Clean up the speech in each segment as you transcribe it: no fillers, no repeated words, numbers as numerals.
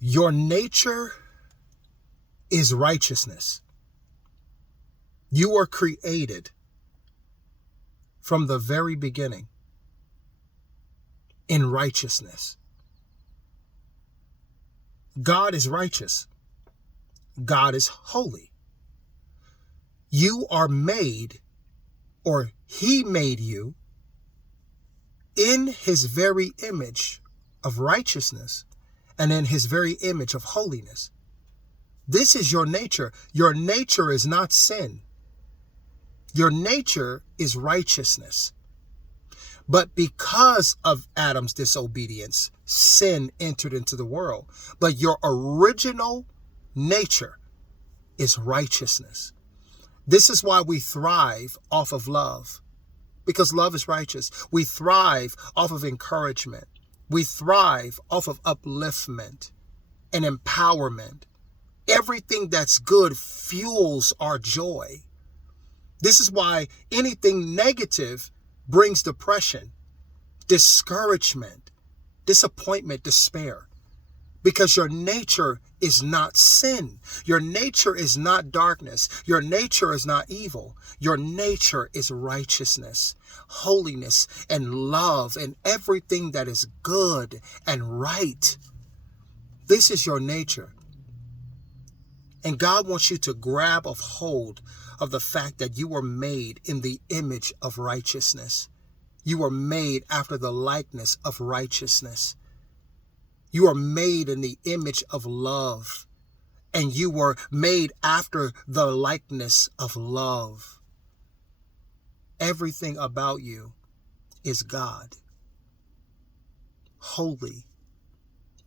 Your nature is righteousness. You were created from the very beginning in righteousness. God is righteous. God is holy. You are made, or He made you, in His very image of righteousness and in His very image of holiness. This is your nature. Your nature is not sin. Your nature is righteousness. But because of Adam's disobedience, sin entered into the world. But your original nature is righteousness. This is why we thrive off of love, because love is righteous. We thrive off of encouragement. We thrive off of upliftment and empowerment. Everything that's good fuels our joy. This is why anything negative brings depression, discouragement, disappointment, despair. Because your nature is not sin. Your nature is not darkness. Your nature is not evil. Your nature is righteousness, holiness, and love, and everything that is good and right. This is your nature. And God wants you to grab a hold of the fact that you were made in the image of righteousness. You were made after the likeness of righteousness. You are made in the image of love, and you were made after the likeness of love. Everything about you is God. Holy,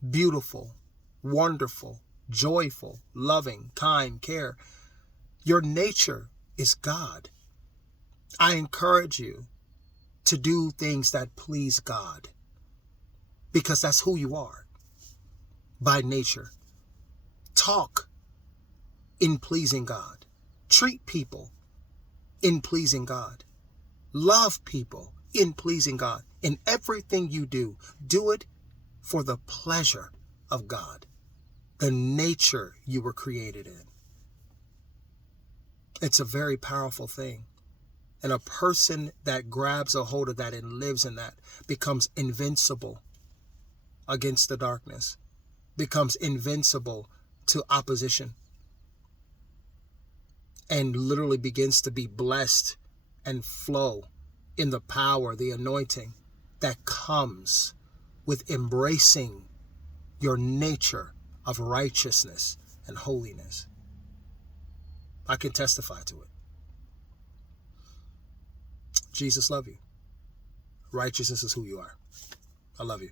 beautiful, wonderful, joyful, loving, kind, care. Your nature is God. I encourage you to do things that please God, because that's who you are by nature. Talk in pleasing God. Treat people in pleasing God. Love people in pleasing God. In everything you do, do it for the pleasure of God, the nature you were created in. It's a very powerful thing. And a person that grabs a hold of that and lives in that becomes invincible against the darkness, becomes invincible to opposition, and literally begins to be blessed and flow in the power, the anointing that comes with embracing your nature of righteousness and holiness. I can testify to it. Jesus love you. Righteousness is who you are. I love you.